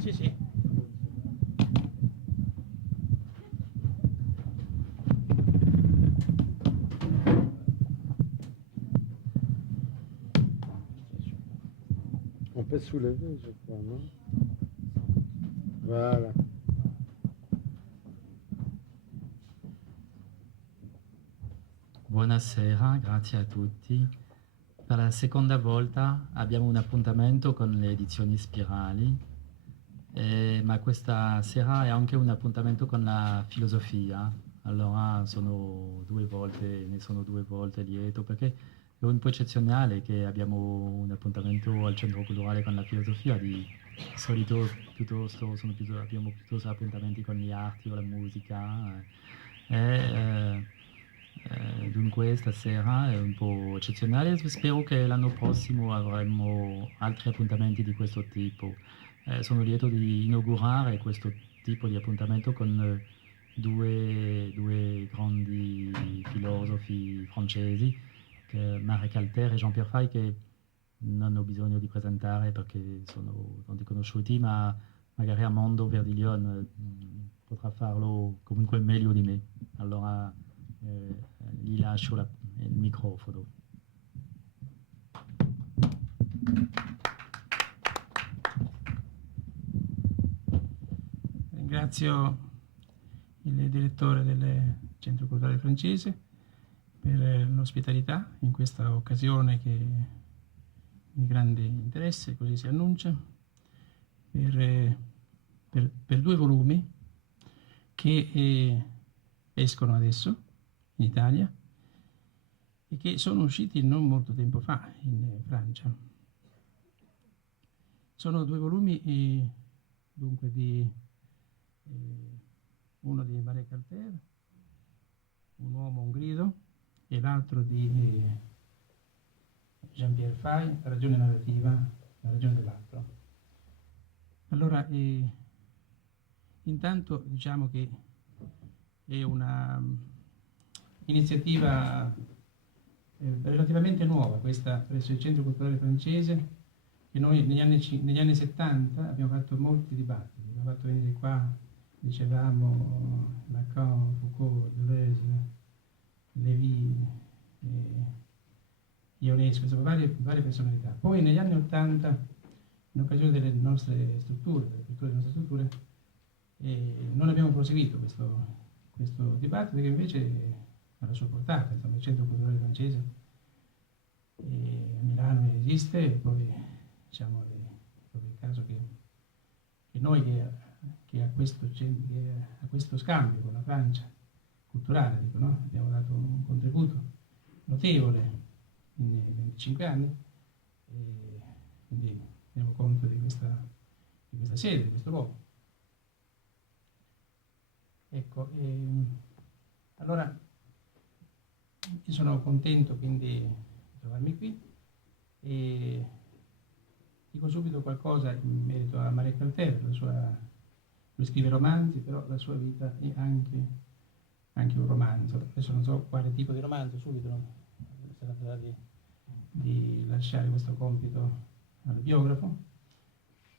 Sì, sì. On peut soulever, je crois, non? Voilà. Buonasera, grazie a tutti. Per la seconda volta abbiamo un appuntamento con le edizioni Spirali, ma questa sera è anche un appuntamento con la filosofia. Allora ne sono due volte lieto perché è un po' eccezionale che abbiamo un appuntamento al Centro Culturale con la filosofia. Di solito abbiamo piuttosto appuntamenti con le arti o la musica. Dunque stasera è un po' eccezionale, spero che l'anno prossimo avremo altri appuntamenti di questo tipo. Sono lieto di inaugurare questo tipo di appuntamento con due grandi filosofi francesi, Marc Alter e Jean-Pierre Fay, che non ho bisogno di presentare perché sono tanti conosciuti, ma magari Armando Verdiglione potrà farlo comunque meglio di me. Allora gli lascio il microfono. Ringrazio il direttore del Centro Culturale Francese per l'ospitalità in questa occasione che di grande interesse, così si annuncia, per due volumi che escono adesso in Italia e che sono usciti non molto tempo fa in Francia. Sono due volumi dunque uno di Marek Alter, Un uomo, un grido, e l'altro di Jean-Pierre Fay, La ragione narrativa, la ragione dell'altro. Allora, intanto diciamo che è una iniziativa relativamente nuova questa presso il Centro Culturale Francese, che noi negli anni 70 abbiamo fatto molti dibattiti, abbiamo fatto venire qua, dicevamo, Lacan, Foucault, Deleuze, Lévy, Ionesco, insomma varie personalità. Poi negli anni 80, in occasione delle nostre strutture, non abbiamo proseguito questo dibattito, che invece ha la sua portata. Insomma, il Centro Culturale Francese a Milano esiste, e poi diciamo è proprio il caso che noi che a questo scambio con la Francia culturale, dico, no? Abbiamo dato un contributo notevole in 25 anni, e quindi teniamo conto di questa sede, di questo luogo. Ecco, allora io sono contento quindi di trovarmi qui e dico subito qualcosa in merito a Marek Alter. Lui scrive romanzi, però la sua vita è anche un romanzo. Adesso non so quale tipo di romanzo, subito sarà di lasciare questo compito al biografo.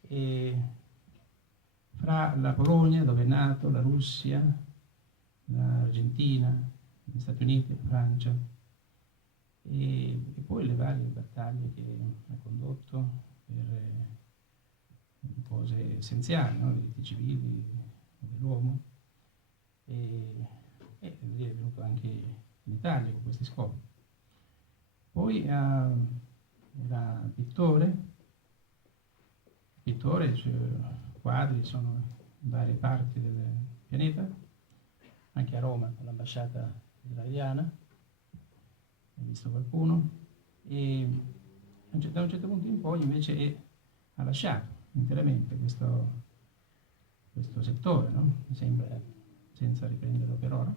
E fra la Polonia, dove è nato, la Russia, l'Argentina, gli Stati Uniti, la Francia, e poi le varie battaglie che ha condotto per cose essenziali, no? I diritti civili dell'uomo, e è venuto anche in Italia con questi scopi. Poi era pittore, i suoi quadri sono in varie parti del pianeta, anche a Roma con l'ambasciata israeliana, ho visto qualcuno, e da un certo punto in poi invece ha lasciato interamente questo settore, no? Mi sembra, senza riprenderlo per ora,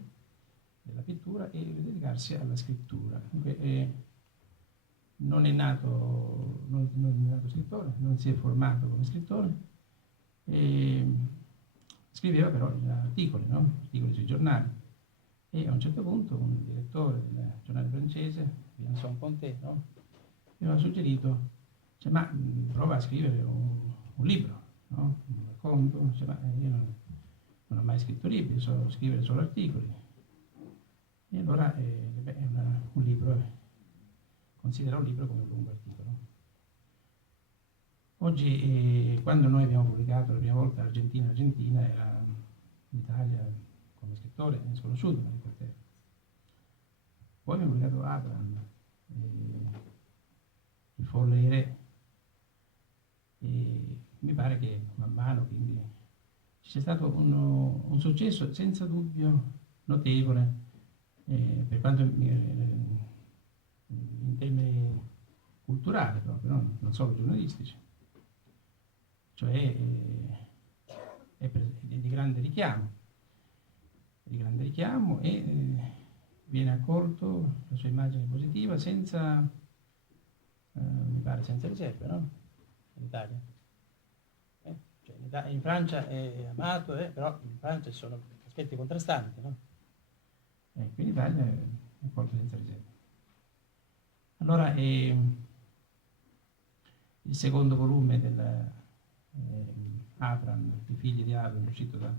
della pittura, e dedicarsi alla scrittura. Dunque, non è nato scrittore, non si è formato come scrittore, e scriveva però articoli, no? Articoli sui giornali, e a un certo punto un direttore del giornale francese, Vincent Pontet, no? Mi aveva suggerito, cioè, ma prova a scrivere un libro, no? Un racconto, dice, ma io non ho mai scritto libri, so scrivere solo articoli. E allora è un libro, considera un libro come un lungo articolo. Oggi, quando noi abbiamo pubblicato la prima volta Argentina, era l'Italia come scrittore sconosciuto, Maria Cartera. Poi abbiamo pubblicato Abraham, Il Folle e i Re, e mi pare che man mano quindi ci sia stato un successo senza dubbio notevole, per quanto in termini culturali proprio, no? Non solo giornalistici, cioè è di grande richiamo, e viene accolto la sua immagine positiva senza, mi pare, senza riserve, no? In Italia. Cioè in Francia è amato, però in Francia ci sono aspetti contrastanti, no? Ecco, in Italia è accolto senza riserve. Allora, il secondo volume del Abraham, I figli di Abraham, uscito da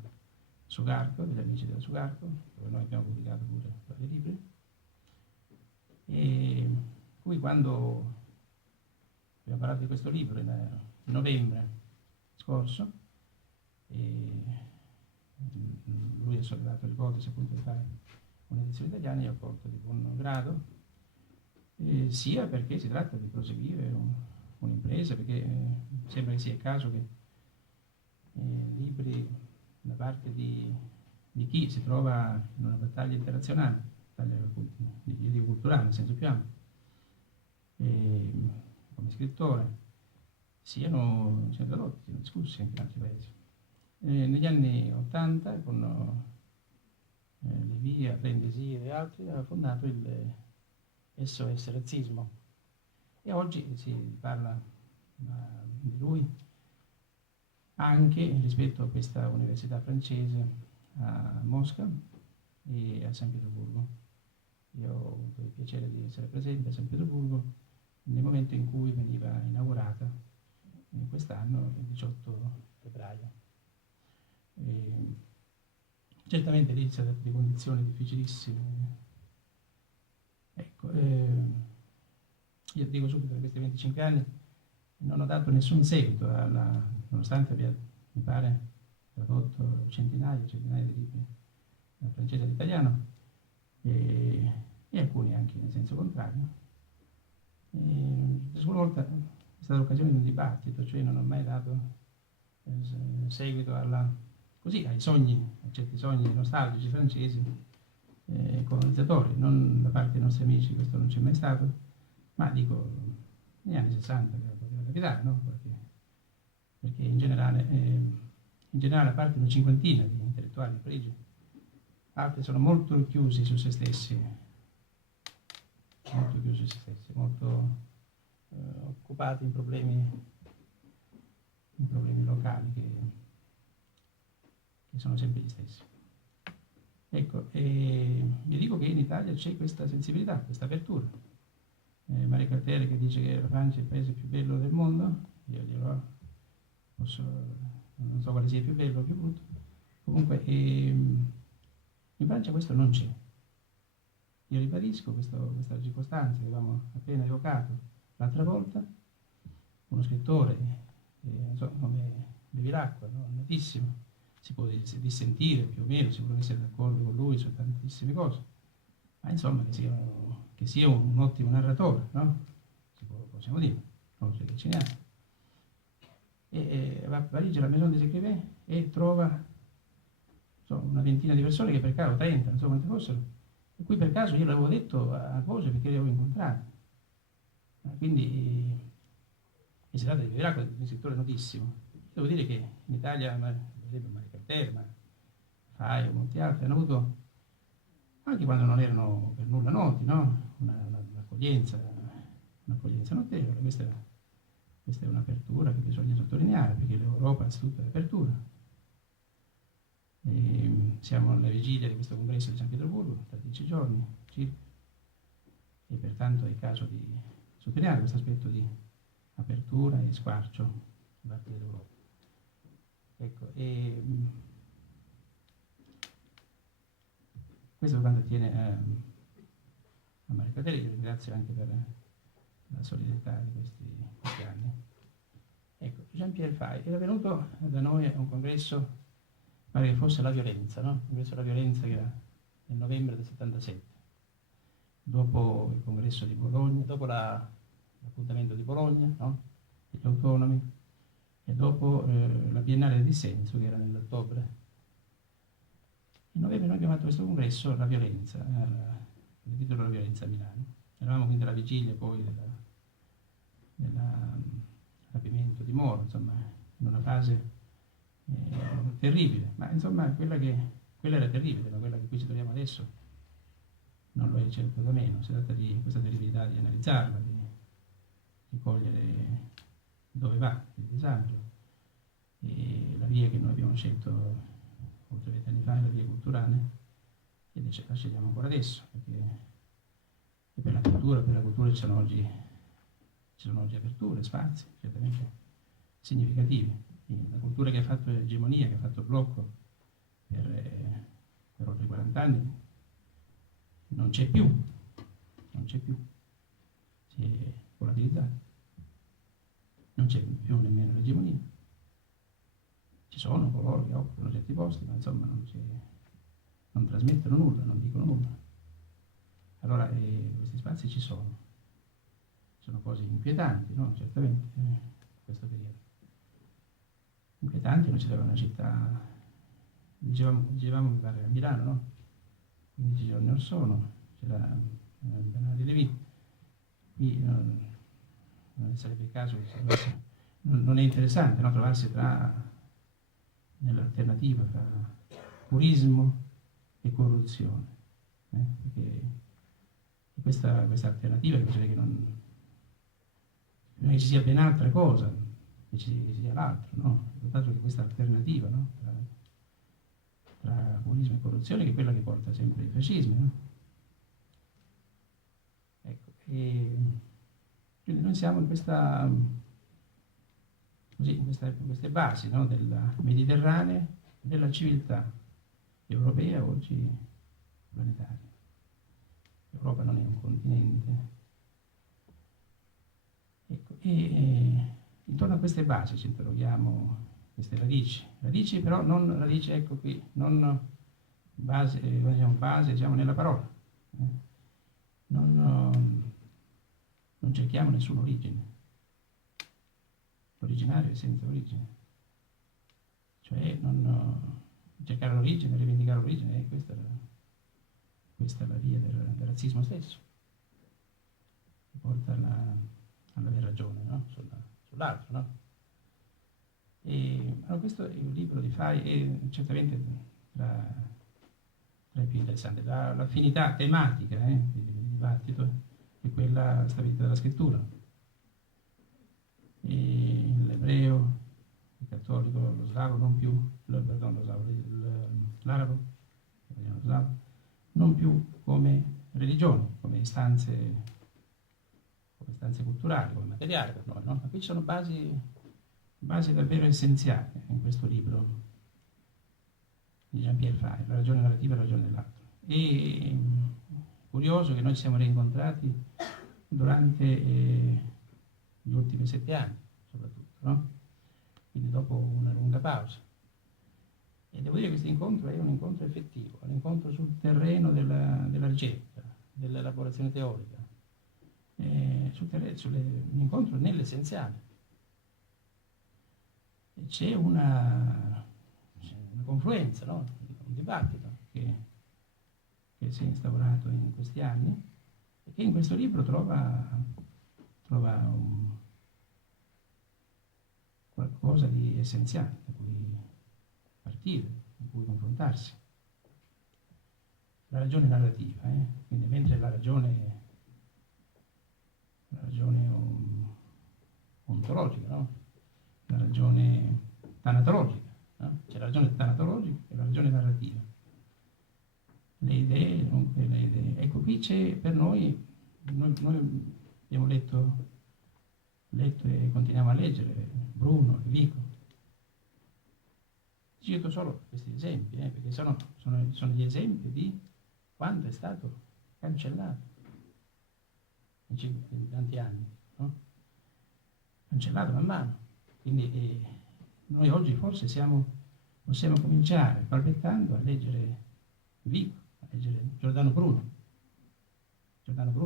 Sugarco, degli amici della Sugarco, dove noi abbiamo pubblicato pure vari libri, e qui quando abbiamo parlato di questo libro in novembre scorso, e lui ha sollevato l'ipotesi appunto di fare un'edizione italiana, io ho accolto di buon grado, sia perché si tratta di proseguire un'impresa, perché sembra che sia il caso che libri da parte di chi si trova in una battaglia internazionale, io dico culturale nel senso più ampio, come scrittore, siano tradotti, siano discussi anche in altri paesi. Negli anni 80 con Levia, Prendesi e altri ha fondato il SOS Razzismo, e oggi si parla di lui anche rispetto a questa università francese a Mosca e a San Pietroburgo. Io ho avuto il piacere di essere presente a San Pietroburgo nel momento in cui veniva inaugurata quest'anno, il 18 febbraio. Certamente lì si è dato di condizioni difficilissime. Ecco, io dico subito che in questi 25 anni non ho dato nessun seguito nonostante abbia, mi pare, tradotto centinaia di libri dal francese all'italiano, e alcuni anche in senso contrario. La seconda volta è stata l'occasione di un dibattito, cioè non ho mai dato seguito ai sogni, a certi sogni nostalgici francesi, colonizzatori, non da parte dei nostri amici, questo non c'è mai stato, ma dico negli anni 60 poteva capitare, no? Perché in generale, a parte una cinquantina di intellettuali a Parigi, altri sono molto chiusi su se stessi, molto occupati in problemi locali che sono sempre gli stessi. Ecco, vi dico che in Italia c'è questa sensibilità, questa apertura. Maria Cartera che dice che la Francia è il paese più bello del mondo, io non so quale sia più bello o più brutto, comunque in Francia questo non c'è. Io ribadisco questa circostanza che avevamo appena evocato l'altra volta, uno scrittore, come Bevilacqua, no? Notissimo, si può dissentire più o meno, si può essere d'accordo con lui su tantissime cose, ma insomma che sia un ottimo narratore, no? Possiamo dire, oltre che cineasta. E va a Parigi alla Maison des Écrivains e trova una ventina di persone che per caso, 30, non so quante fossero, e cui per caso io l'avevo detto a voce perché li avevo incontrati. Quindi si tratta di Bevilacqua, di un scrittore notissimo. Devo dire che in Italia, per esempio Maria Cartera, ma Fai e molti altri hanno avuto, anche quando non erano per nulla noti, no? Un'accoglienza notevole. Questa è un'apertura che bisogna sottolineare, perché l'Europa è tutta apertura. Siamo alla vigilia di questo congresso di San Pietroburgo, tra 10 giorni circa, e pertanto è il caso di sottolineare questo aspetto di apertura e squarcio da parte dell'Europa. Ecco, questo per quanto attiene a Mario Castelli, che ringrazio anche per la solidarietà di questi anni. Ecco, Jean-Pierre Fay era venuto da noi a un congresso, pare che fosse la violenza, no? Il congresso della violenza che era nel novembre del 77, dopo il congresso di Bologna, dopo l'appuntamento di Bologna, no? Degli autonomi, e dopo la Biennale del Dissenso, che era nell'ottobre. In novembre noi abbiamo fatto questo congresso, la violenza, il titolo La violenza a Milano. Eravamo quindi alla vigilia poi del rapimento di Moro, insomma, in una fase terribile, ma insomma quella era terribile, ma quella che qui ci troviamo adesso non lo è certo da meno. Si tratta di questa terribilità, di analizzarla, di cogliere dove va il disagio. E la via che noi abbiamo scelto oltre 20 anni fa è la via culturale, e la scegliamo ancora adesso, perché per la cultura ci sono oggi aperture, spazi certamente significativi. La cultura che ha fatto egemonia, che ha fatto blocco per oltre 40 anni, non c'è più, si è volatilizzata, non c'è più nemmeno l'egemonia. Ci sono coloro che occupano certi posti, ma insomma non trasmettono nulla, non dicono nulla. Allora questi spazi ci sono cose inquietanti, no? Certamente, in questo periodo. Inquietanti, noi c'era una città, dicevamo mi pare a Milano, no? 15 giorni or sono, c'era Bernardi Levi, qui non sarebbe il caso, non è interessante, no? Trovarsi nell'alternativa tra purismo e corruzione, perché questa alternativa che che non ci sia ben altra cosa, che ci sia l'altro, no? Il fatto che questa alternativa, no? tra purismo e corruzione, che è quella che porta sempre ai fascismi, no? Ecco, quindi noi siamo in queste basi, no? Della Mediterranea, della civiltà europea, oggi planetaria. L'Europa non è un continente. Ecco, e intorno a queste basi ci interroghiamo, queste radici però non radici, ecco qui, non base, diciamo nella parola. Non cerchiamo nessuna origine. L'originario è senza origine. Cioè non cercare l'origine, rivendicare l'origine, questa è la via del razzismo stesso, che porta all'aver ragione, no? Sull'altro, no? Allora questo è un libro di Fay, è certamente tra i più interessanti. L'affinità tematica di dibattito è quella stabilita dalla scrittura. L'ebreo, il cattolico, lo slavo, l'arabo, non più come religione, come istanze culturali, come materiali per noi, no? Ma qui ci sono basi davvero essenziali in questo libro di Jean-Pierre Fay, la ragione narrativa e la ragione dell'altro. E è curioso che noi ci siamo rincontrati durante gli ultimi 7 anni, soprattutto, no? Quindi dopo una lunga pausa. E devo dire che questo incontro è un incontro effettivo, un incontro sul terreno della ricerca, dell'elaborazione teorica, un incontro nell'essenziale. E c'è una confluenza, no? Un dibattito che si è instaurato in questi anni e che in questo libro trova qualcosa di essenziale da cui partire, da cui confrontarsi. La ragione narrativa, quindi mentre la ragione ontologica, no? La ragione tanatologica, no? C'è la ragione tanatologica e la ragione narrativa. Le idee. Ecco, qui c'è per noi abbiamo letto e continuiamo a leggere Bruno, Levico. Cito solo questi esempi, perché sono gli esempi di quanto è stato cancellato in tanti anni, no? Cancellato man mano. Quindi noi oggi forse possiamo cominciare balbettando a leggere Vico, a leggere Giordano Bruno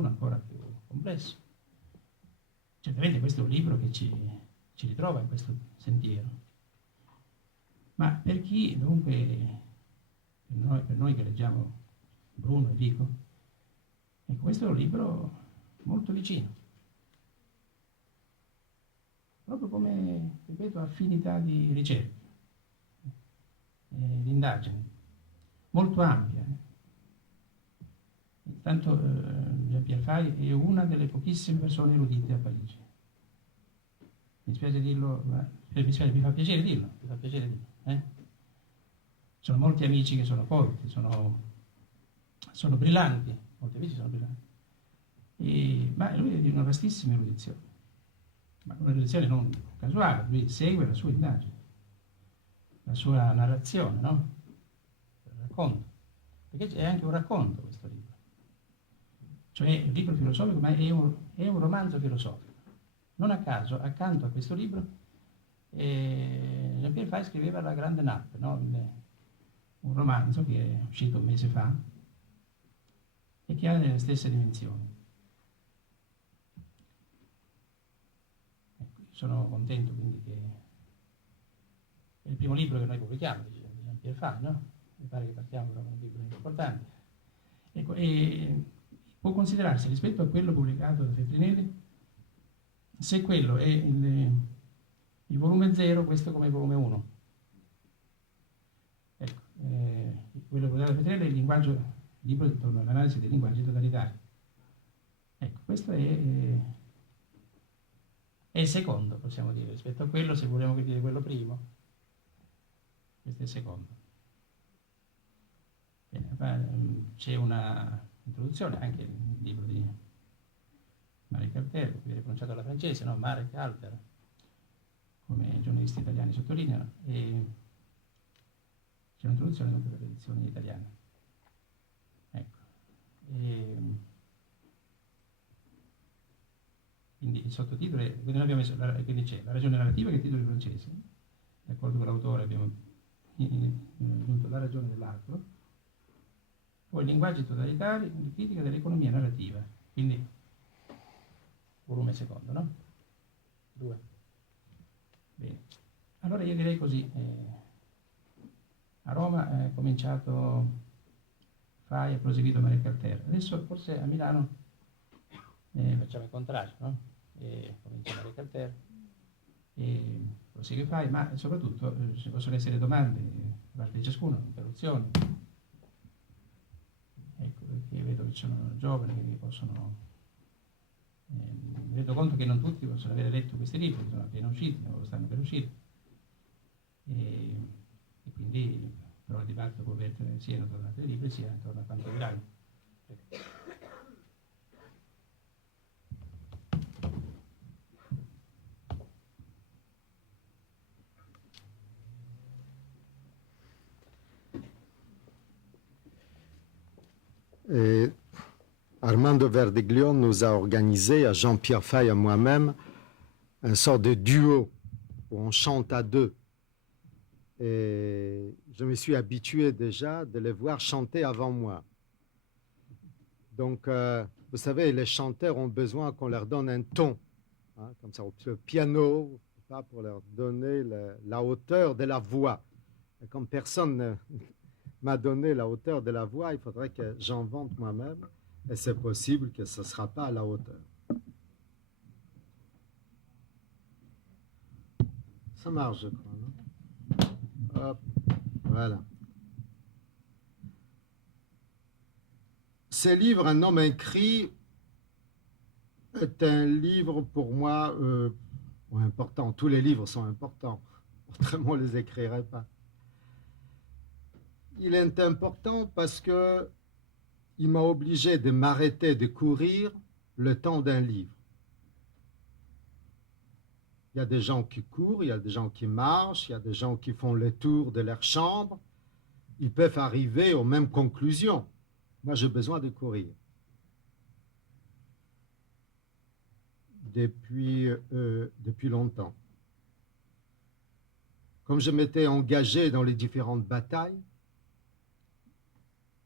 ancora più complesso. Certamente questo è un libro che ci ritrova in questo sentiero, ma per chi dunque, per noi che leggiamo Bruno e Vico, ecco, questo è un libro molto vicino, proprio come, ripeto, affinità di ricerca, di indagine, molto ampia. Intanto Jean-Pierre Fay è una delle pochissime persone erudite a Parigi. Mi spiace dirlo, ma mi fa piacere dirlo. Sono molti amici che sono colti, sono brillanti, molti amici sono brillanti. Ma lui è di una vastissima erudizione, ma una erudizione non casuale, lui segue la sua indagine, la sua narrazione, no? Il racconto, perché è anche un racconto questo libro. Cioè è un libro filosofico, ma è un romanzo filosofico. Non a caso, accanto a questo libro, Jean-Pierre Fay scriveva La Grande Nappe, no? Un romanzo che è uscito un mese fa e che ha le stesse dimensioni. Ecco, sono contento quindi che è il primo libro che noi pubblichiamo di Jean-Pierre Fay, no? Mi pare che partiamo da un libro importante. Ecco, e può considerarsi rispetto a quello pubblicato da Feltrinelli, se quello è il volume 0, questo come volume 1. Ecco, quello pubblicato da Feltrinelli è il libro intorno all'analisi dei linguaggi totalitari. Ecco, questo è il secondo, possiamo dire, rispetto a quello, se vogliamo dire quello primo, questo è il secondo. Bene, c'è una introduzione anche nel libro di Marek Alter, che viene pronunciato alla francese, no? Marek Alter, come i giornalisti italiani sottolineano, e c'è un'introduzione anche per le edizioni italiane. Ecco. Quindi il sottotitolo è, quindi noi abbiamo messo, quindi c'è la ragione narrativa che è titolo francese, d'accordo con l'autore abbiamo aggiunto la ragione dell'altro, poi linguaggi totalitari, critica dell'economia narrativa, quindi volume secondo, no? 2. Bene. Allora io direi così, a Roma è cominciato Fay, ha proseguito Marek Alter. Adesso forse a Milano facciamo il contrario, no? Comincia Marek Alter e prosegue Fay, ma soprattutto ci possono essere domande da parte di ciascuno, interruzioni. Ecco, perché vedo che ci sono giovani che possono... mi rendo conto che non tutti possono avere letto questi libri, sono appena usciti o stanno per uscire. E quindi però il dibattito può vertere sia intorno a altri libri sia intorno a quanto diranno. Et Armando Verdiglione nous a organisé, à Jean-Pierre Fay et à moi-même, un sort de duo où on chante à deux. Et je me suis habitué déjà de les voir chanter avant moi. Donc, vous savez, les chanteurs ont besoin qu'on leur donne un ton, hein, comme ça, le piano, pas pour leur donner la hauteur de la voix. Et comme personne ne m'a donné la hauteur de la voix, il faudrait que j'invente moi-même, et c'est possible que ce ne sera pas à la hauteur. Ça marche, je crois, non? Hop, voilà. Ce livre, Un homme écrit, est un livre pour moi important. Tous les livres sont importants, autrement on ne les écrirait pas. Il est important parce que il m'a obligé de m'arrêter de courir le temps d'un livre. Il y a des gens qui courent, il y a des gens qui marchent, il y a des gens qui font le tour de leur chambre. Ils peuvent arriver aux mêmes conclusions. Moi, j'ai besoin de courir. Depuis longtemps. Comme je m'étais engagé dans les différentes batailles,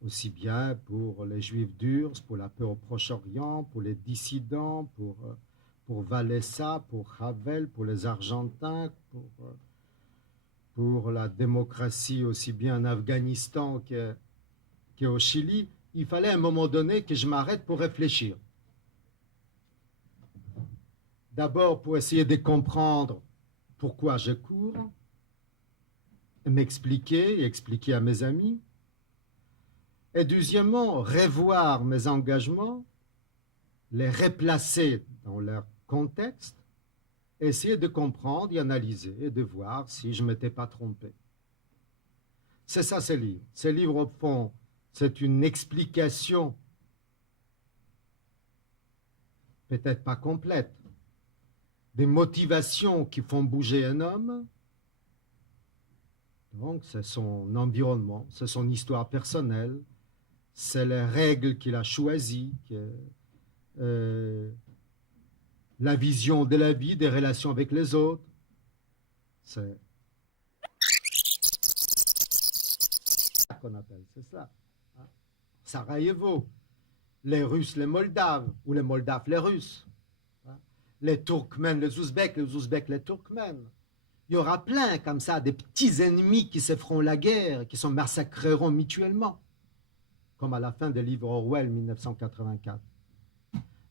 aussi bien pour les Juifs d'Urs, pour la paix au Proche-Orient, pour les dissidents, pour Walesa, pour Havel, pour les Argentins, pour la démocratie aussi bien en Afghanistan qu'au Chili, il fallait à un moment donné que je m'arrête pour réfléchir. D'abord pour essayer de comprendre pourquoi je cours, m'expliquer et expliquer à mes amis. Et deuxièmement, revoir mes engagements, les replacer dans leur contexte, essayer de comprendre et analyser et de voir si je ne m'étais pas trompé. C'est ça ce livre. Ce livre, au fond, c'est une explication, peut-être pas complète, des motivations qui font bouger un homme. Donc, c'est son environnement, c'est son histoire personnelle, c'est les règles qu'il a choisies, la vision de la vie, des relations avec les autres. C'est ça qu'on appelle, c'est ça. Sarajevo, les Russes, les Moldaves, ou les Moldaves, les Russes. Les Turkmènes, les Ouzbeks, les Turkmènes. Il y aura plein comme ça, des petits ennemis qui se feront la guerre, qui se massacreront mutuellement, comme à la fin du livre Orwell 1984.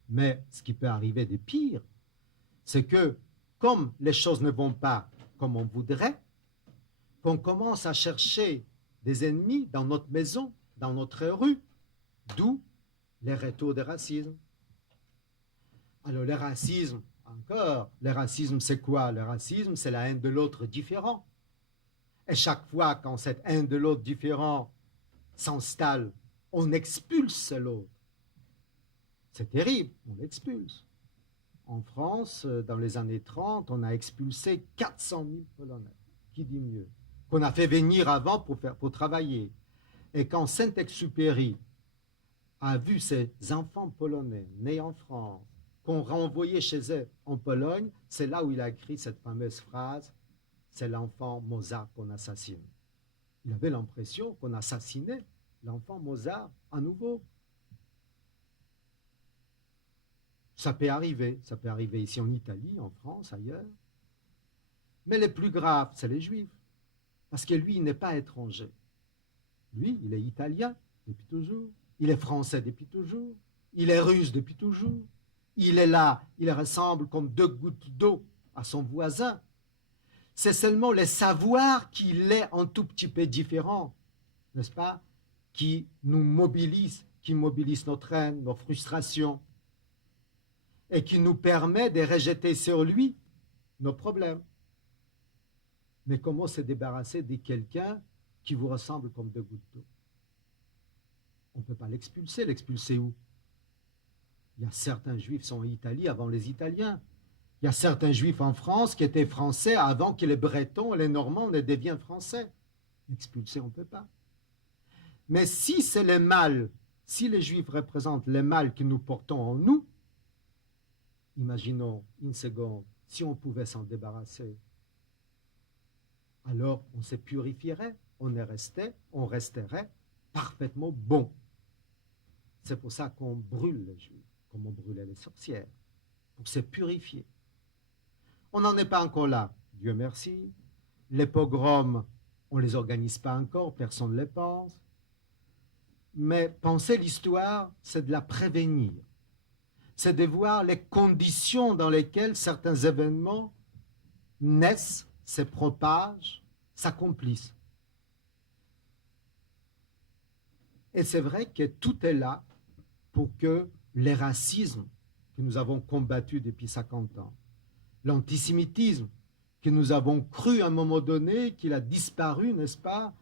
Mais ce qui peut arriver de pire, c'est que comme les choses ne vont pas comme on voudrait, qu'on commence à chercher des ennemis dans notre maison, dans notre rue, d'où les retours de racisme. Alors le racisme, encore, le racisme c'est quoi? Le racisme c'est la haine de l'autre différent. Et chaque fois quand cette haine de l'autre différent s'installe, on expulse l'autre. C'est terrible, on l'expulse. En France, dans les années 30, on a expulsé 400 000 Polonais. Qui dit mieux? Qu'on a fait venir avant pour travailler. Et quand Saint-Exupéry a vu ces enfants polonais nés en France, qu'on renvoyait chez eux en Pologne, c'est là où il a écrit cette fameuse phrase, c'est l'enfant Mozart qu'on assassine. Il avait l'impression qu'on assassinait l'enfant Mozart à nouveau. Ça peut arriver ici en Italie, en France, ailleurs. Mais le plus grave, c'est les Juifs. Parce que lui, il n'est pas étranger. Lui, il est italien depuis toujours. Il est français depuis toujours. Il est russe depuis toujours. Il est là, il ressemble comme deux gouttes d'eau à son voisin. C'est seulement le savoir qu'il est un tout petit peu différent, n'est-ce pas, qui nous mobilise, qui mobilise notre haine, nos frustrations, et qui nous permet de rejeter sur lui nos problèmes. Mais comment se débarrasser de quelqu'un qui vous ressemble comme deux gouttes d'eau? On ne peut pas l'expulser. L'expulser où? Il y a certains juifs qui sont en Italie avant les Italiens. Il y a certains juifs en France qui étaient français avant que les Bretons et les Normands ne deviennent français. L'expulser, on ne peut pas. Mais si c'est le mal, si les juifs représentent le mal que nous portons en nous, imaginons une seconde, si on pouvait s'en débarrasser, alors on se purifierait, on resterait parfaitement bon. C'est pour ça qu'on brûle les juifs, comme on brûlait les sorcières, pour se purifier. On n'en est pas encore là, Dieu merci. Les pogroms, on ne les organise pas encore, personne ne les pense. Mais penser l'histoire, c'est de la prévenir. C'est de voir les conditions dans lesquelles certains événements naissent, se propagent, s'accomplissent. Et c'est vrai que tout est là pour que les racismes que nous avons combattus depuis 50 ans, l'antisémitisme que nous avons cru à un moment donné qu'il a disparu, n'est-ce pas,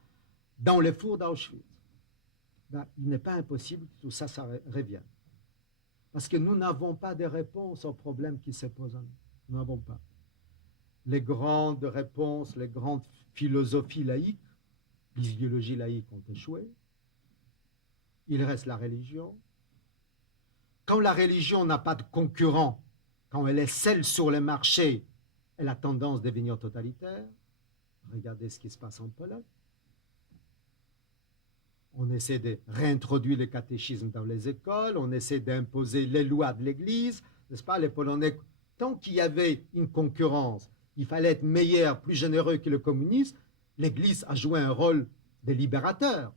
dans les fours d'Auschwitz. Ben, il n'est pas impossible que tout ça, ça revienne. Parce que nous n'avons pas de réponse aux problèmes qui se posent à nous. Nous n'avons pas. les grandes réponses, les grandes philosophies laïques, les idéologies laïques ont échoué. Il reste la religion. Quand la religion n'a pas de concurrent, quand elle est seule sur le marché, elle a tendance à devenir totalitaire. Regardez ce qui se passe en Pologne. On essaie de réintroduire le catéchisme dans les écoles, on essaie d'imposer les lois de l'Église, n'est-ce pas? Les Polonais, tant qu'il y avait une concurrence, il fallait être meilleur, plus généreux que le communisme, l'Église a joué un rôle de libérateur.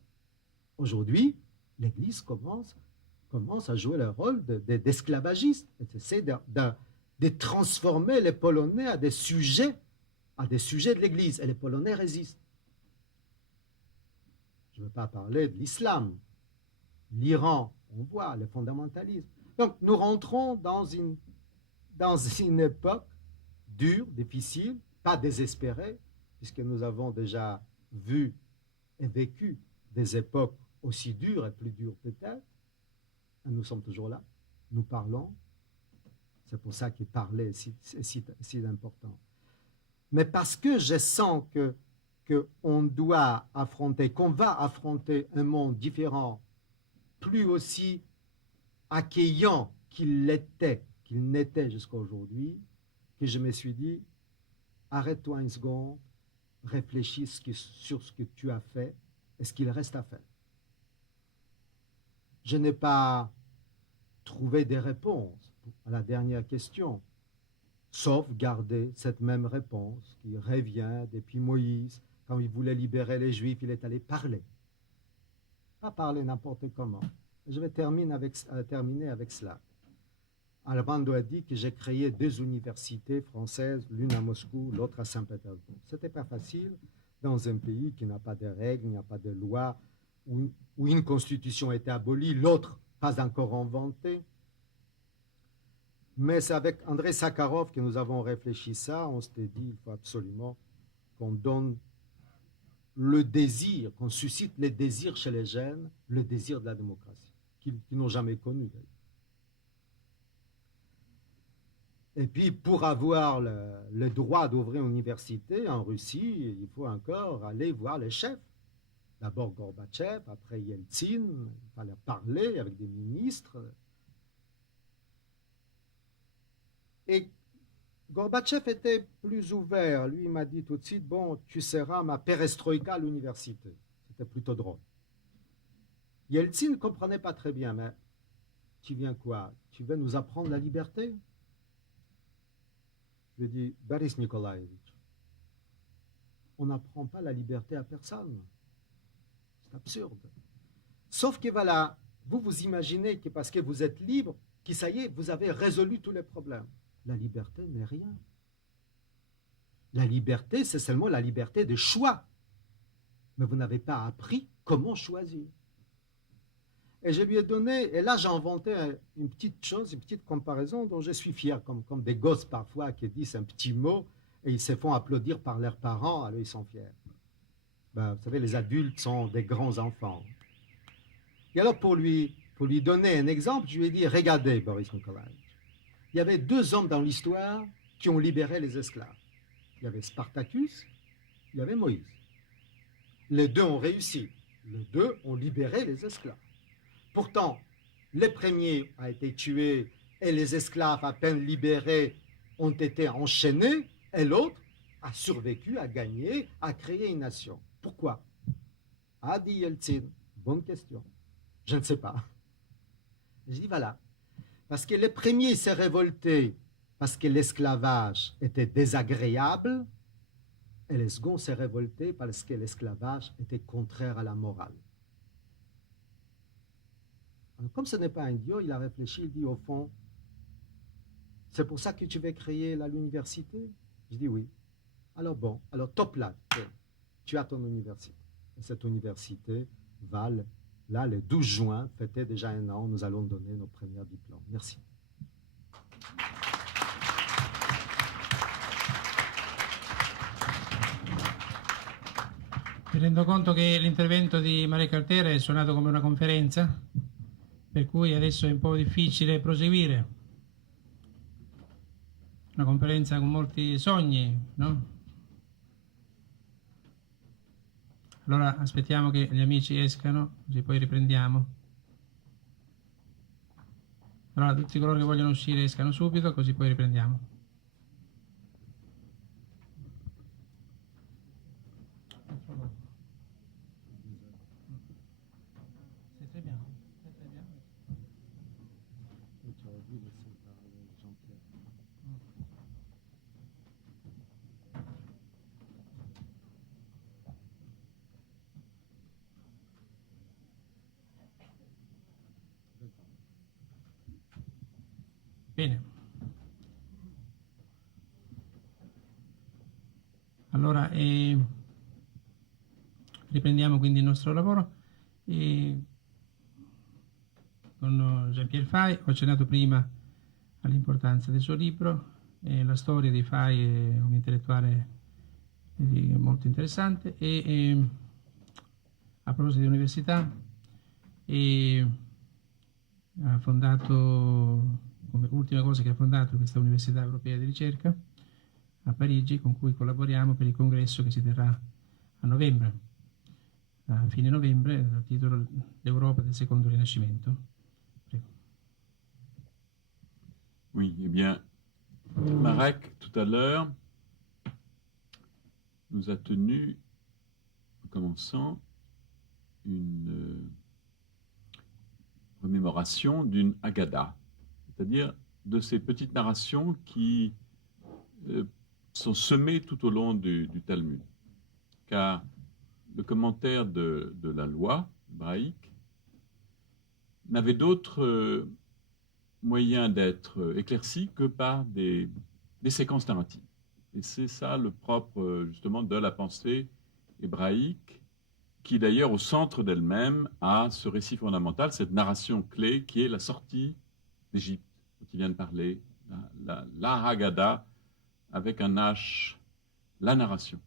Aujourd'hui, l'Église commence à jouer le rôle d'esclavagiste. Elle essaie de transformer les Polonais à des sujets de l'Église. Et les Polonais résistent. Je ne veux pas parler de l'islam. L'Iran, on voit le fondamentalisme. Donc, nous rentrons dans une époque dure, difficile, pas désespérée, puisque nous avons déjà vu et vécu des époques aussi dures et plus dures peut-être. Et nous sommes toujours là. Nous parlons. C'est pour ça que parler est si important. Mais parce que je sens qu'on doit affronter, qu'on va affronter un monde différent, plus aussi accueillant qu'il n'était jusqu'à aujourd'hui, que je me suis dit, arrête-toi une seconde, réfléchis sur ce que tu as fait et ce qu'il reste à faire. Je n'ai pas trouvé des réponses à la dernière question, sauf garder cette même réponse qui revient depuis Moïse. Quand il voulait libérer les Juifs, il est allé parler. Pas parler n'importe comment. Je vais terminer avec cela. Armando a dit que j'ai créé 2 universités françaises, l'une à Moscou, l'autre à Saint-Pétersbourg. Ce n'était pas facile dans un pays qui n'a pas de règles, il n'y a pas de loi, où une constitution a été abolie, l'autre pas encore inventée. Mais c'est avec Andrei Sakharov que nous avons réfléchi ça. On s'était dit il faut absolument qu'on donne le désir, qu'on suscite les désirs chez les jeunes, le désir de la démocratie, qu'ils n'ont jamais connu d'ailleurs. Et puis, pour avoir le droit d'ouvrir une université en Russie, il faut encore aller voir les chefs. D'abord Gorbatchev, après Yeltsin, il fallait parler avec des ministres. Et Gorbatchev était plus ouvert. Lui, il m'a dit tout de suite, bon, tu seras ma perestroïka à l'université. C'était plutôt drôle. Yeltsin ne comprenait pas très bien, mais tu viens quoi? Tu veux nous apprendre la liberté? Je lui ai dit, Boris Nikolaevitch, on n'apprend pas la liberté à personne. C'est absurde. Sauf que voilà, vous imaginez que parce que vous êtes libre, que ça y est, vous avez résolu tous les problèmes. La liberté n'est rien. La liberté, c'est seulement la liberté de choix. Mais vous n'avez pas appris comment choisir. Et je lui ai donné, et là j'ai inventé une petite chose, une petite comparaison dont je suis fier, comme des gosses parfois qui disent un petit mot et ils se font applaudir par leurs parents, alors ils sont fiers. Ben, vous savez, les adultes sont des grands enfants. Et alors pour lui donner un exemple, je lui ai dit, regardez Boris Nikolaevitch, il y avait 2 hommes dans l'histoire qui ont libéré les esclaves. Il y avait Spartacus, il y avait Moïse. Les 2 ont réussi. Les 2 ont libéré les esclaves. Pourtant, le premier a été tué et les esclaves à peine libérés ont été enchaînés et l'autre a survécu, a gagné, a créé une nation. Pourquoi? A dit Yeltsin. Bonne question. Je ne sais pas. Je dis voilà. Parce que le premier s'est révolté parce que l'esclavage était désagréable et le second s'est révolté parce que l'esclavage était contraire à la morale. Alors, comme ce n'est pas un idiot, il a réfléchi, il dit au fond, c'est pour ça que tu veux créer l'université? Je dis oui. Alors bon, alors top là, tu as ton université. Et cette université va, là, le 12 juin, fêter déjà 1 an, nous allons donner nos premiers diplômes. Merci. Mi rendo conto che l'intervento di Maria Cartere è suonato come una conferenza, per cui adesso è un po' difficile proseguire. una conferenza con molti sogni, no? Allora aspettiamo che gli amici escano, così poi riprendiamo. Allora tutti coloro che vogliono uscire escano subito, così poi riprendiamo. C'est très bien. Très, très bien. Bene. Allora, riprendiamo quindi il nostro lavoro. Con Jean-Pierre Fay ho accennato prima all'importanza del suo libro. La storia di Fay è un intellettuale molto interessante e a proposito di università ha fondato, come ultima cosa che ha fondato, questa Università Europea di Ricerca a Parigi, con cui collaboriamo per il congresso che si terrà a novembre, a fine novembre, dal titolo L'Europa del secondo Rinascimento. Prego. Oui, eh bien, Marek, tout à l'heure, nous a tenu, en commençant, une remémoration d'une Haggadah, c'est-à-dire de ces petites narrations qui sont semées tout au long du Talmud. Car le commentaire de la loi hébraïque n'avait d'autre moyen d'être éclairci que par des séquences narratives. Et c'est ça le propre, justement, de la pensée hébraïque, qui d'ailleurs, au centre d'elle-même, a ce récit fondamental, cette narration clé, qui est la sortie d'Égypte, dont il vient de parler, la Haggadah, avec un H, la narration.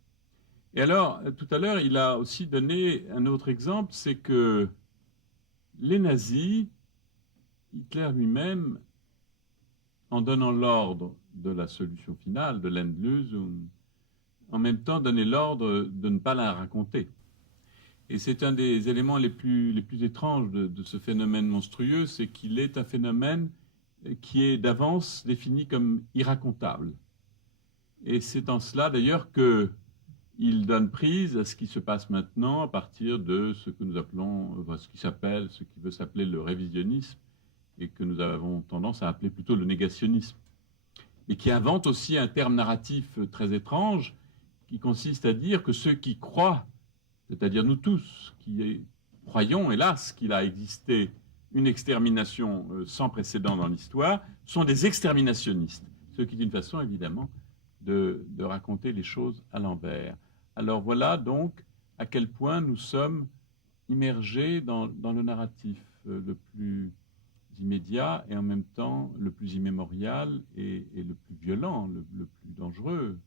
Et alors, tout à l'heure, il a aussi donné un autre exemple, c'est que les nazis, Hitler lui-même, en donnant l'ordre de la solution finale, de l'Endlösung, en même temps donnait l'ordre de ne pas la raconter. Et c'est un des éléments les plus étranges de ce phénomène monstrueux, c'est qu'il est un phénomène qui est d'avance défini comme irracontable. Et c'est en cela d'ailleurs qu'il donne prise à ce qui se passe maintenant à partir de ce que nous appelons, ce qui veut s'appeler le révisionnisme, et que nous avons tendance à appeler plutôt le négationnisme, et qui invente aussi un terme narratif très étrange, qui consiste à dire que ceux qui croient, c'est-à-dire nous tous, qui croyons, hélas, qu'il a existé une extermination sans précédent dans l'histoire, sont des exterminationnistes, ce qui est une façon, évidemment, de raconter les choses à l'envers. Alors voilà donc à quel point nous sommes immergés dans le narratif le plus immédiat et en même temps le plus immémorial et le plus violent, le plus dangereux.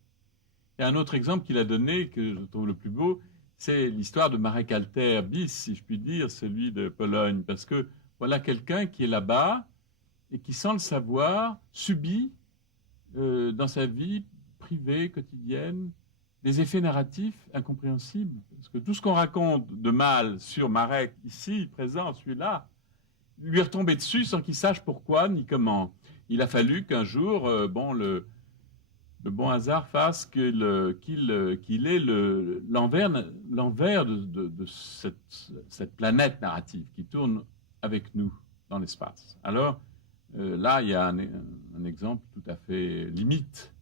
Il y a un autre exemple qu'il a donné, que je trouve le plus beau, c'est l'histoire de Marek Alter bis, si je puis dire, celui de Pologne, parce que voilà quelqu'un qui est là-bas et qui, sans le savoir, subit dans sa vie privée, quotidienne, des effets narratifs incompréhensibles. Parce que tout ce qu'on raconte de mal sur Marek, ici, présent, celui-là, lui est retombé dessus sans qu'il sache pourquoi ni comment. Il a fallu qu'un jour, le bon hasard fasse qu'il ait l'envers de cette planète narrative qui tourne avec nous dans l'espace. Alors, là, il y a un exemple tout à fait limite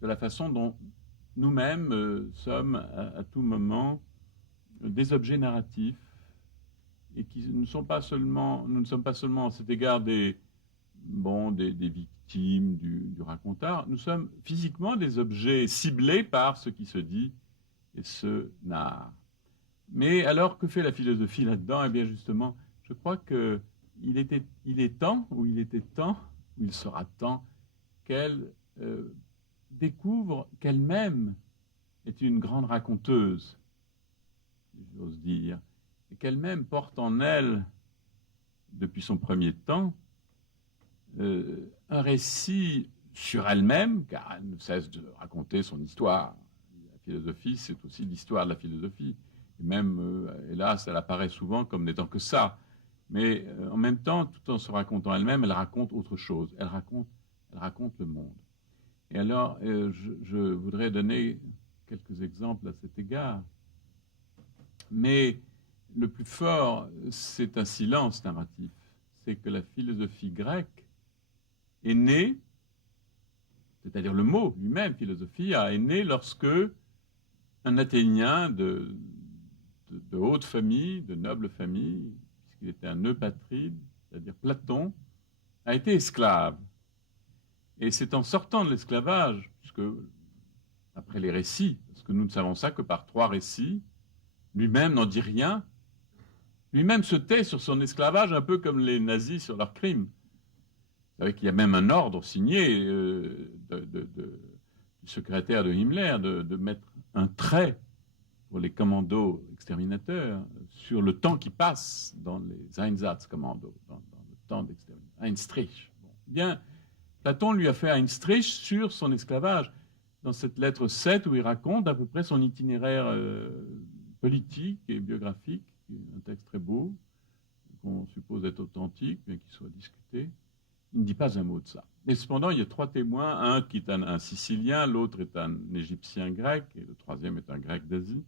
de la façon dont nous-mêmes sommes à tout moment des objets narratifs et qui ne sont pas seulement, nous ne sommes pas seulement à cet égard des victimes du racontard, nous sommes physiquement des objets ciblés par ce qui se dit et se narre. Mais alors, que fait la philosophie là-dedans? Eh bien, justement, je crois qu'il est temps, ou il était temps, ou il sera temps, qu'elle découvre qu'elle-même est une grande raconteuse, si j'ose dire, et qu'elle-même porte en elle, depuis son premier temps, un récit sur elle-même, car elle ne cesse de raconter son histoire. La philosophie, c'est aussi l'histoire de la philosophie. Et même, hélas, elle apparaît souvent comme n'étant que ça. Mais en même temps, tout en se racontant elle-même, elle raconte autre chose. Elle raconte le monde. Et alors, je voudrais donner quelques exemples à cet égard. Mais le plus fort, c'est un silence narratif. C'est que la philosophie grecque est née, c'est-à-dire le mot lui-même, philosophie, est né lorsque un Athénien de haute famille, de noble famille, puisqu'il était un eupatride, c'est-à-dire Platon, a été esclave. Et c'est en sortant de l'esclavage, puisque après les récits, parce que nous ne savons ça que par 3 récits, lui-même n'en dit rien, lui-même se tait sur son esclavage, un peu comme les nazis sur leurs crimes. Vous savez qu'il y a même un ordre signé du secrétaire de Himmler de mettre un trait pour les commandos exterminateurs sur le temps qui passe dans les Einsatzkommando, dans le temps d'extermination. Ein Strich. Bon. Bien, Platon lui a fait un Strich sur son esclavage dans cette lettre 7 où il raconte à peu près son itinéraire politique et biographique, un texte très beau, qu'on suppose être authentique, mais qui soit discuté. Il ne dit pas un mot de ça. Et cependant, il y a 3 témoins, un qui est un Sicilien, l'autre est un Égyptien grec, et le 3e est un grec d'Asie.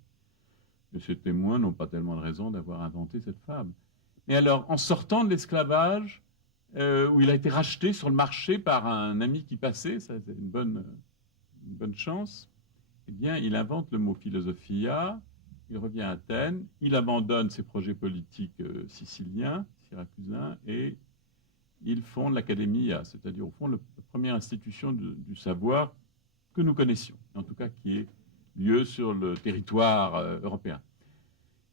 Et ces témoins n'ont pas tellement de raison d'avoir inventé cette fable. Mais alors, en sortant de l'esclavage, où il a été racheté sur le marché par un ami qui passait, ça c'est une bonne chance, eh bien, il invente le mot philosophia, il revient à Athènes, il abandonne ses projets politiques siciliens, syracusains, et il fonde l'Académia, c'est-à-dire au fond la première institution du savoir que nous connaissions, en tout cas qui ait lieu sur le territoire européen.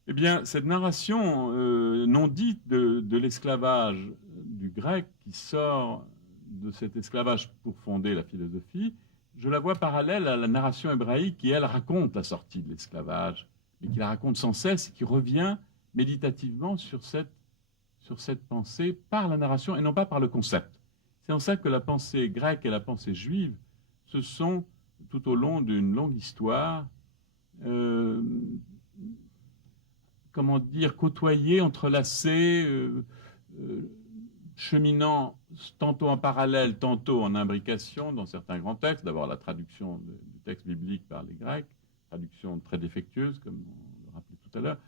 Eh bien, cette narration non dite de l'esclavage du grec qui sort de cet esclavage pour fonder la philosophie, je la vois parallèle à la narration hébraïque qui, elle, raconte la sortie de l'esclavage, mais qui la raconte sans cesse et qui revient méditativement sur cette pensée par la narration et non pas par le concept. C'est en ça que la pensée grecque et la pensée juive se sont, tout au long d'une longue histoire, comment dire, côtoyées, entrelacées, cheminant tantôt en parallèle, tantôt en imbrication dans certains grands textes. D'abord la traduction du texte biblique par les Grecs, traduction très défectueuse, comme on le rappelait tout à l'heure.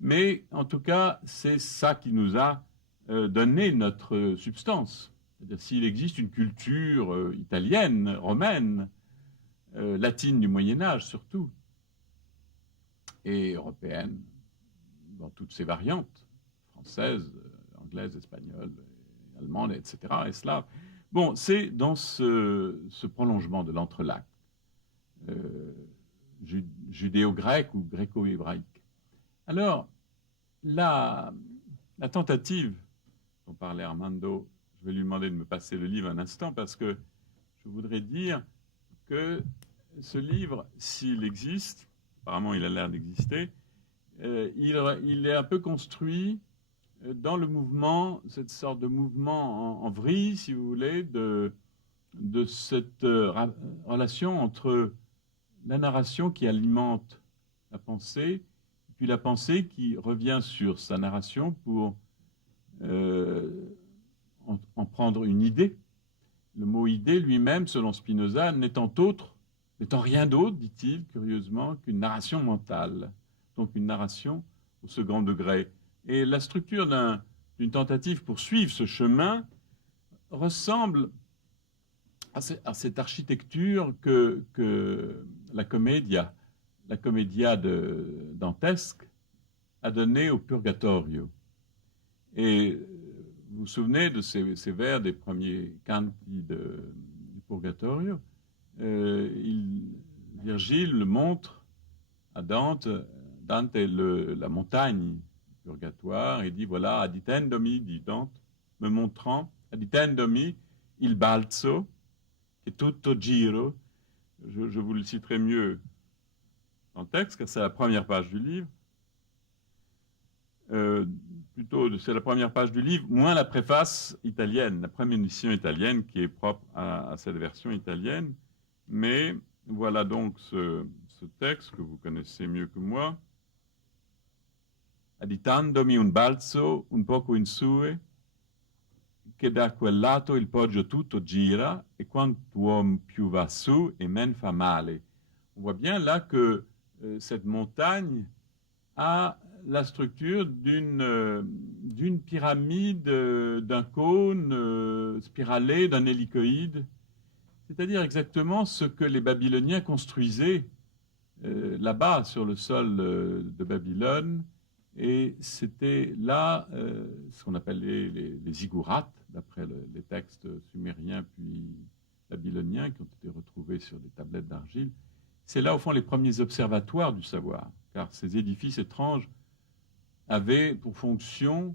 Mais en tout cas, c'est ça qui nous a donné notre substance. C'est-à-dire s'il existe une culture italienne, romaine, latine du Moyen-Âge surtout, et européenne, dans toutes ses variantes, française, anglaise, espagnole, allemande, etc., et slave. Bon, c'est dans ce prolongement de l'entrelac, judéo-grec ou gréco-hébraïque. Alors, la tentative dont parlait Armando, je vais lui demander de me passer le livre un instant parce que je voudrais dire que ce livre, s'il existe, apparemment il a l'air d'exister, il est un peu construit dans le mouvement, cette sorte de mouvement en vrille, si vous voulez, de cette relation entre la narration qui alimente la pensée, puis la pensée qui revient sur sa narration pour en prendre une idée. Le mot idée lui-même, selon Spinoza, n'étant rien d'autre, dit-il curieusement, qu'une narration mentale, donc une narration au second degré. Et la structure d'une tentative pour suivre ce chemin ressemble à cette architecture que la commedia dantesque a donnée au Purgatorio. Et vous vous souvenez de ces vers des premiers canti du Purgatorio, Virgile le montre à Dante la montagne du purgatoire, et dit voilà, aditendomi, dit Dante, me montrant, aditendomi il balzo, che tutto giro, je vous le citerai mieux en texte, car c'est la première page du livre, plutôt, c'est la première page du livre, moins la préface italienne, la prémonition italienne qui est propre à cette version italienne. Mais voilà donc ce texte que vous connaissez mieux que moi. Additandomi un balzo un poco in sue, che da quel lato il poggio tutto gira, e quantuom più va su, e men fa male. On voit bien là que cette montagne a la structure d'une pyramide, d'un cône spiralé, d'un hélicoïde, c'est-à-dire exactement ce que les Babyloniens construisaient là-bas sur le sol de Babylone. Et c'était là ce qu'on appelait les ziggourats, d'après les textes sumériens puis babyloniens qui ont été retrouvés sur des tablettes d'argile. C'est là, au fond, les premiers observatoires du savoir, car ces édifices étranges avaient pour fonction,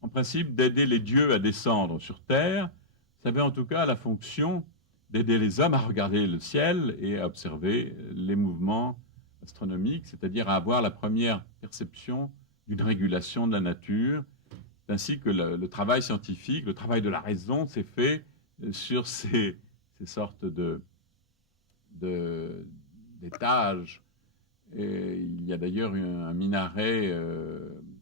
en principe, d'aider les dieux à descendre sur Terre. Ça avait en tout cas la fonction d'aider les hommes à regarder le ciel et à observer les mouvements astronomiques, c'est-à-dire à avoir la première perception d'une régulation de la nature, ainsi que le travail scientifique, le travail de la raison s'est fait sur ces sortes d'étages. Et il y a d'ailleurs un minaret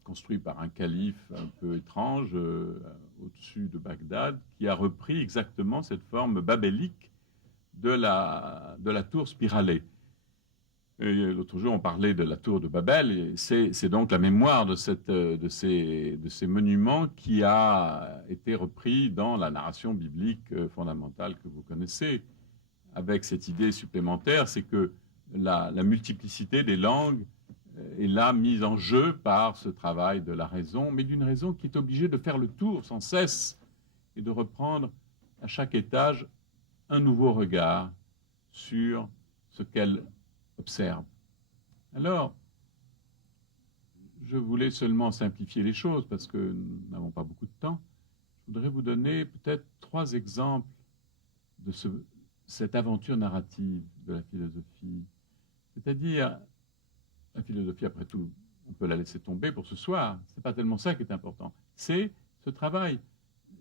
construit par un calife un peu étrange au-dessus de Bagdad qui a repris exactement cette forme babélique de la tour spiralée. L'autre jour, on parlait de la tour de Babel, et c'est donc la mémoire de ces monuments qui a été repris dans la narration biblique fondamentale que vous connaissez, avec cette idée supplémentaire, c'est que la multiplicité des langues est là mise en jeu par ce travail de la raison, mais d'une raison qui est obligée de faire le tour sans cesse et de reprendre à chaque étage un nouveau regard sur ce qu'elle observe. Alors, je voulais seulement simplifier les choses parce que nous n'avons pas beaucoup de temps. Je voudrais vous donner peut-être 3 exemples de cette aventure narrative de la philosophie. C'est-à-dire, la philosophie, après tout, on peut la laisser tomber pour ce soir. Ce n'est pas tellement ça qui est important. C'est ce travail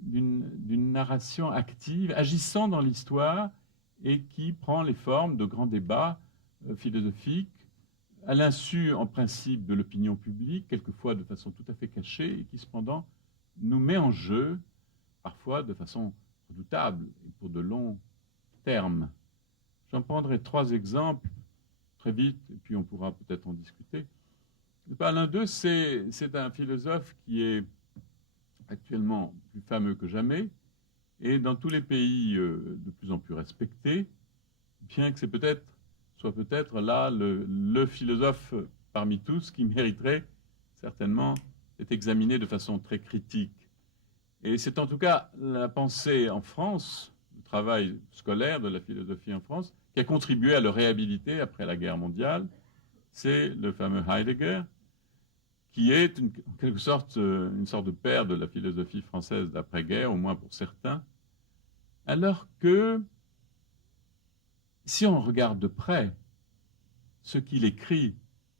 d'une narration active, agissant dans l'histoire et qui prend les formes de grands débats philosophiques, à l'insu, en principe, de l'opinion publique, quelquefois de façon tout à fait cachée, et qui, cependant, nous met en jeu, parfois de façon redoutable, et pour de longs termes. J'en prendrai 3 exemples, très vite, et puis on pourra peut-être en discuter. L'un d'eux, c'est un philosophe qui est actuellement plus fameux que jamais, et dans tous les pays de plus en plus respecté, bien que soit peut-être là le philosophe parmi tous qui mériterait certainement d'être examiné de façon très critique. Et c'est en tout cas la pensée en France, le travail scolaire de la philosophie en France, qui a contribué à le réhabiliter après la guerre mondiale. C'est le fameux Heidegger, qui est en quelque sorte une sorte de père de la philosophie française d'après-guerre, au moins pour certains, alors que si on regarde de près ce qu'il écrit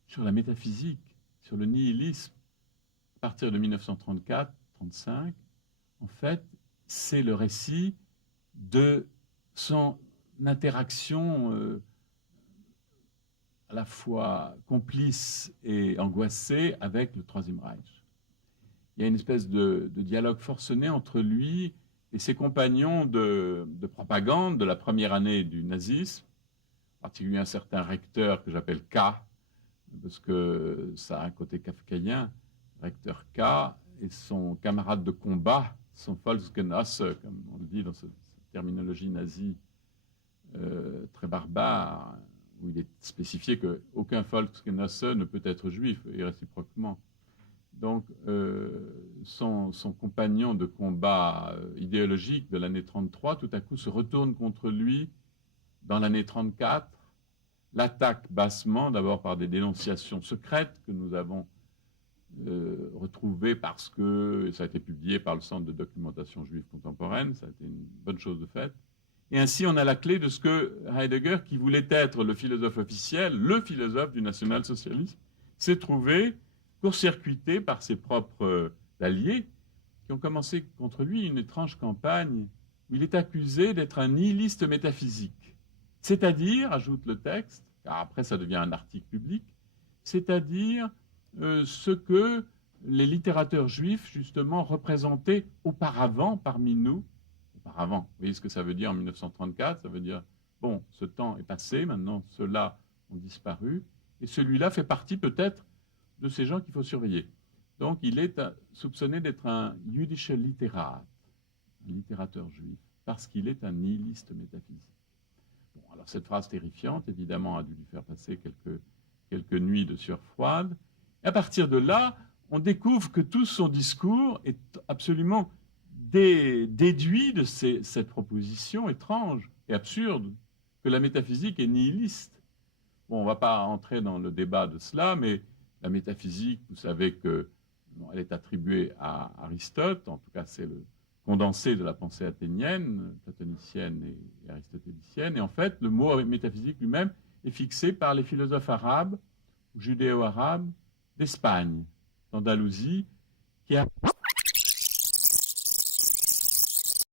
sur la métaphysique, sur le nihilisme, à partir de 1934-35, en fait, c'est le récit de son interaction à la fois complice et angoissée avec le Troisième Reich. Il y a une espèce de dialogue forcené entre lui et ses compagnons de propagande de la première année du nazisme, en particulier un certain recteur que j'appelle K, parce que ça a un côté kafkaïen, recteur K, et son camarade de combat, son Volksgenosse, comme on le dit dans cette terminologie nazie très barbare, où il est spécifié qu'aucun Volksgenosse ne peut être juif, et réciproquement. Donc, son compagnon de combat idéologique de l'année 33, tout à coup, se retourne contre lui dans l'année 34, l'attaque bassement, d'abord par des dénonciations secrètes que nous avons retrouvées parce que ça a été publié par le Centre de documentation juive contemporaine, ça a été une bonne chose de faite. Et ainsi, on a la clé de ce que Heidegger, qui voulait être le philosophe officiel, le philosophe du national-socialisme, s'est trouvé court-circuité par ses propres d'alliés qui ont commencé contre lui une étrange campagne où il est accusé d'être un nihiliste métaphysique. C'est-à-dire, ajoute le texte, car après ça devient un article public, c'est-à-dire ce que les littérateurs juifs, justement, représentaient auparavant parmi nous. Auparavant, vous voyez ce que ça veut dire en 1934? Ça veut dire, bon, ce temps est passé, maintenant ceux-là ont disparu, et celui-là fait partie peut-être de ces gens qu'il faut surveiller. Donc il est soupçonné d'être un jüdischer Literat, un littérateur juif, parce qu'il est un nihiliste métaphysique. Bon, alors cette phrase terrifiante, évidemment, a dû lui faire passer quelques nuits de sueur froide. Et à partir de là, on découvre que tout son discours est absolument déduit de cette proposition étrange et absurde que la métaphysique est nihiliste. Bon, on ne va pas entrer dans le débat de cela, mais la métaphysique, vous savez qu'elle est attribuée à Aristote, en tout cas c'est le condensé de la pensée athénienne, platonicienne et aristotélicienne, et en fait le mot métaphysique lui-même est fixé par les philosophes arabes, judéo-arabes, d'Espagne, d'Andalousie, qui a